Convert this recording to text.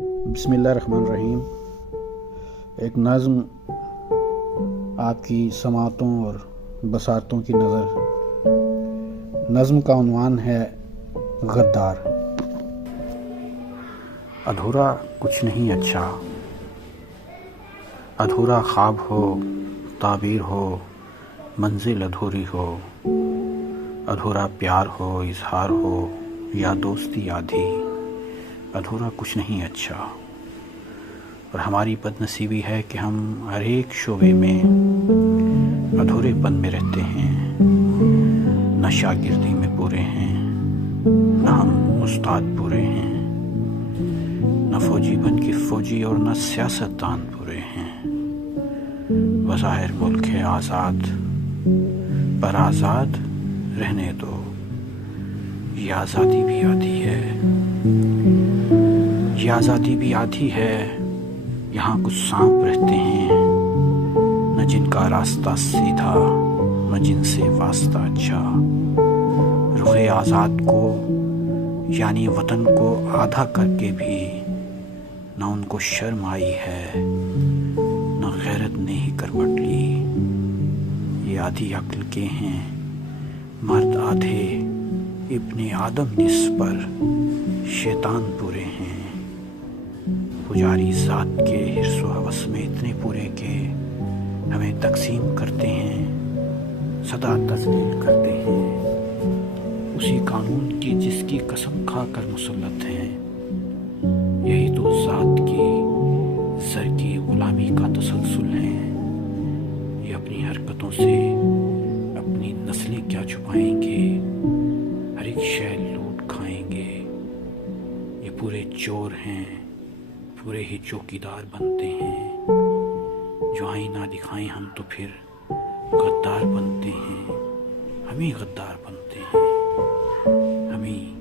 بسم اللہ الرحمن الرحیم۔ ایک نظم آپ کی سماعتوں اور بصارتوں کی نظر۔ نظم کا عنوان ہے غدار۔ ادھورا کچھ نہیں اچھا، ادھورا خواب ہو، تعبیر ہو، منزل ادھوری ہو، ادھورا پیار ہو، اظہار ہو یا دوستی آدھی، ادھورا کچھ نہیں اچھا۔ اور ہماری بد نصیبی ہے کہ ہم ہر ایک شعبے میں ادھورے پن میں رہتے ہیں۔ نہ شاگردی میں پورے ہیں، نہ ہم استاد پورے ہیں، نہ فوجی بن کے فوجی اور نہ سیاست دان پورے ہیں۔ بظاہر ملک ہے آزاد، پر آزاد رہنے دو، یہ آزادی بھی آدھی ہے، یہ آزادی بھی آدھی ہے۔ یہاں کچھ سانپ رہتے ہیں، نہ جن کا راستہ سیدھا، نہ جن سے واسطہ اچھا۔ رخ آزاد کو یعنی وطن کو آدھا کر کے بھی نہ ان کو شرم آئی ہے، نہ غیرت نے ہی کروٹ لی۔ یہ آدھی عقل کے ہیں مرد آدھے، ابن آدم نصف پر شیطان پورے ہیں۔ پجاری ذات کے حرص و ہوس میں اتنے پورے کہ ہمیں تقسیم کرتے ہیں، سدا تذلیل کرتے ہیں، اسی قانون کی جس کی قسم کھا کر مسلط ہیں۔ یہی تو ذات کی زر کی غلامی کا تسلسل ہے۔ یہ اپنی حرکتوں سے اپنی نسلیں کیا چھپائیں گے، ہر ایک شے لوٹ کھائیں گے۔ یہ پورے چور ہیں، پورے ہی چوکیدار بنتے ہیں۔ جو آئینہ دکھائیں ہم تو پھر غدار بنتے ہیں، ہم ہی غدار بنتے ہیں، ہم ہی